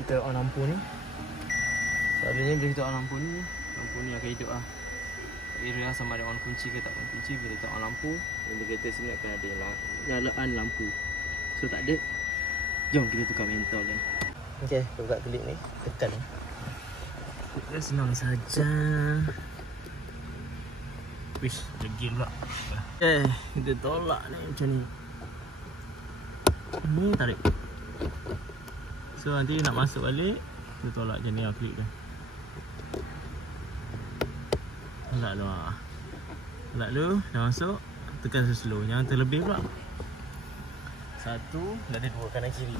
kita on lampu ni. Selalunya bila kita on lampu ni akan hidup lah. Tak kira lah sama ada on kunci ke tak on kunci. Bila kita on lampu, indikator sini akan ada nyalaan lampu. So tak ada, jom kita tukar mentol ni. Okay, kita buka klik ni, tekan ni. Senang saja. Wish, degil pula. Kita tolak ni macam ni. Ni tarik. So nanti nak masuk balik, kita tolak macam ni lah, klik kan. Tolak lu lah. Tolak lu, dah masuk. Tekan slow, jangan terlebih pula. Satu, dah ada dua kanan kiri.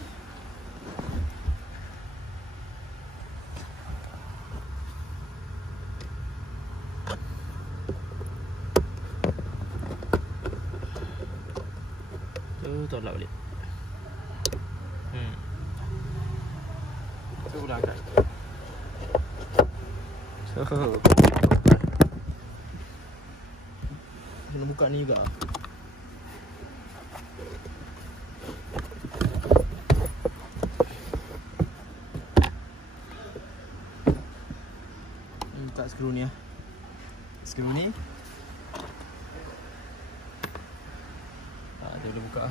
Tolak balik. So udah angkat. So kena buka ni juga. Buka skru ni lah. Skru ni dia boleh buka.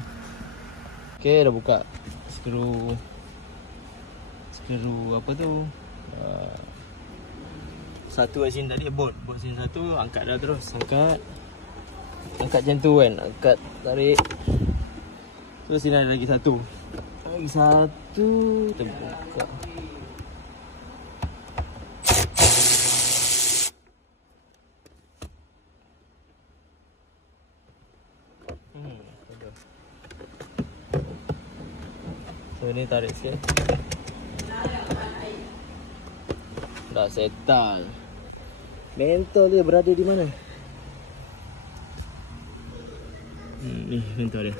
Okay, dah buka skru apa tu, satu kat sini tadi, bot sini satu, angkat dah terus, angkat macam tu kan, angkat, tarik. Terus sini ada lagi satu, kita buka. So ni tarik sikit. Dah settle. Mentol dia berada di mana? Ni mentol dia.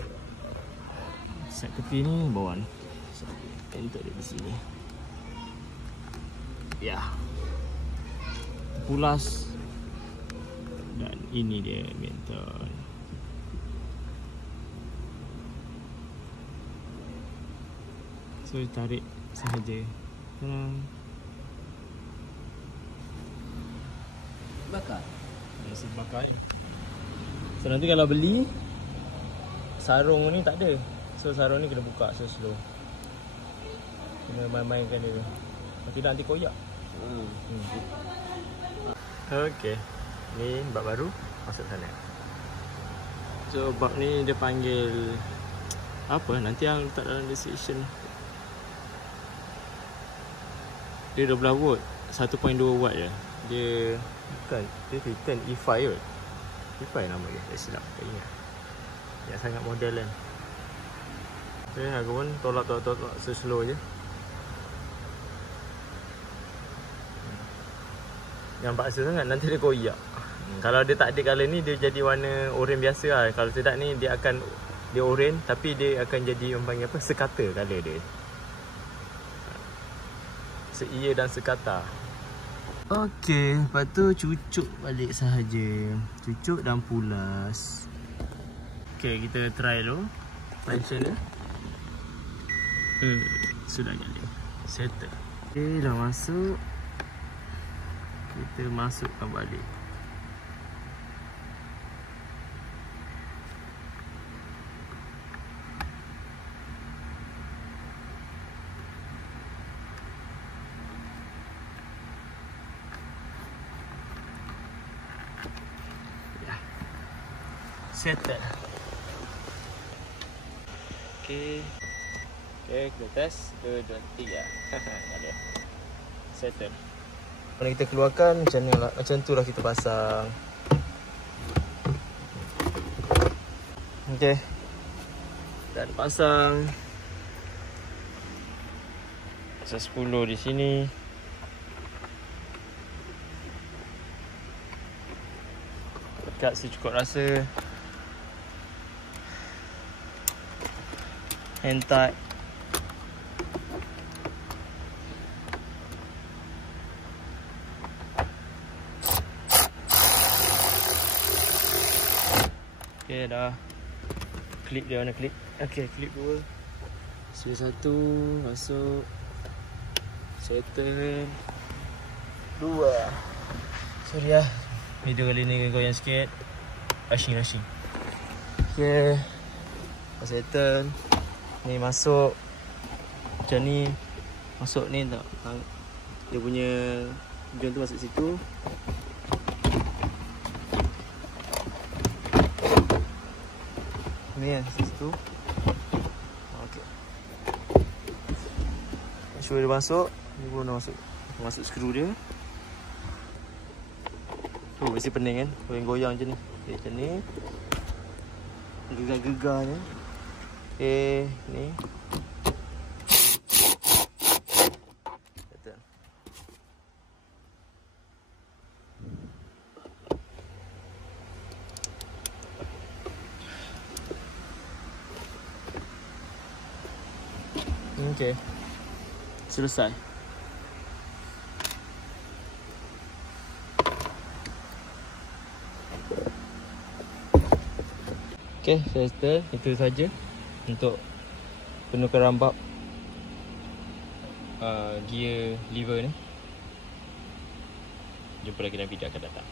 Set tepi ni bawah ni. Mentol dia di sini. Ya. Pulas. Dan ini dia mentol. So tarik sahaja. Bakar. Mesin bakar ni. So nanti kalau beli, sarung ni tak ada. So sarung ni kena buka slow. Kena main-mainkan dia. Nanti nanti koyak. Okay. Ni bab baru, masuk sana. So bab ni dia panggil apa? Nanti yang letak dalam description. Dia 12 volt, 1.2 watt je. Dia bukan, dia Titan E5 kot. E5 nama dia, tak silap, tak ingat. Yang sangat model kan. Okay, aku pun tolak slow je. Yang paksa sangat, nanti dia koyak. Kalau dia tak ada colour ni, dia jadi warna oranye biasa lah. Kalau tidak ni, dia oranye, tapi dia akan jadi orang panggil apa, sekata colour dia. Seia dan sekata. Okey, lepas tu cucuk balik sahaja. Cucuk dan pulas. Okey, kita try dulu. Tension dia. Sudah jadi. Settle. Okey, dah masuk. Kita masukkan balik. Settle. Okay, kita test 2, 3. Ada. Settle. Kalau kita keluarkan macam tu lah kita pasang. Okay. Dan pasang 10 di sini. Dekat secukup rasa. Hand tight. Okay, dah. Klip dia mana klip. Okay, klip dua. Sini satu, masuk. settle. 2. Sorry lah, video kali ni goyang sikit. Rushing. Okay, settle. Ni masuk macam ni. Masuk ni tak, dia punya jom tu masuk situ. Ni kan situ. Okay, make sure dia masuk. Ni pun dah masuk skru dia. Mesti pening kan, goyang macam ni. Okay, macam ni. Gegar-gegarnya. Okay, ni. Betul. Okay, selesai. Okay, settle. Itu saja untuk penukaran rambab gear lever ni. Jumpa lagi dalam video akan datang.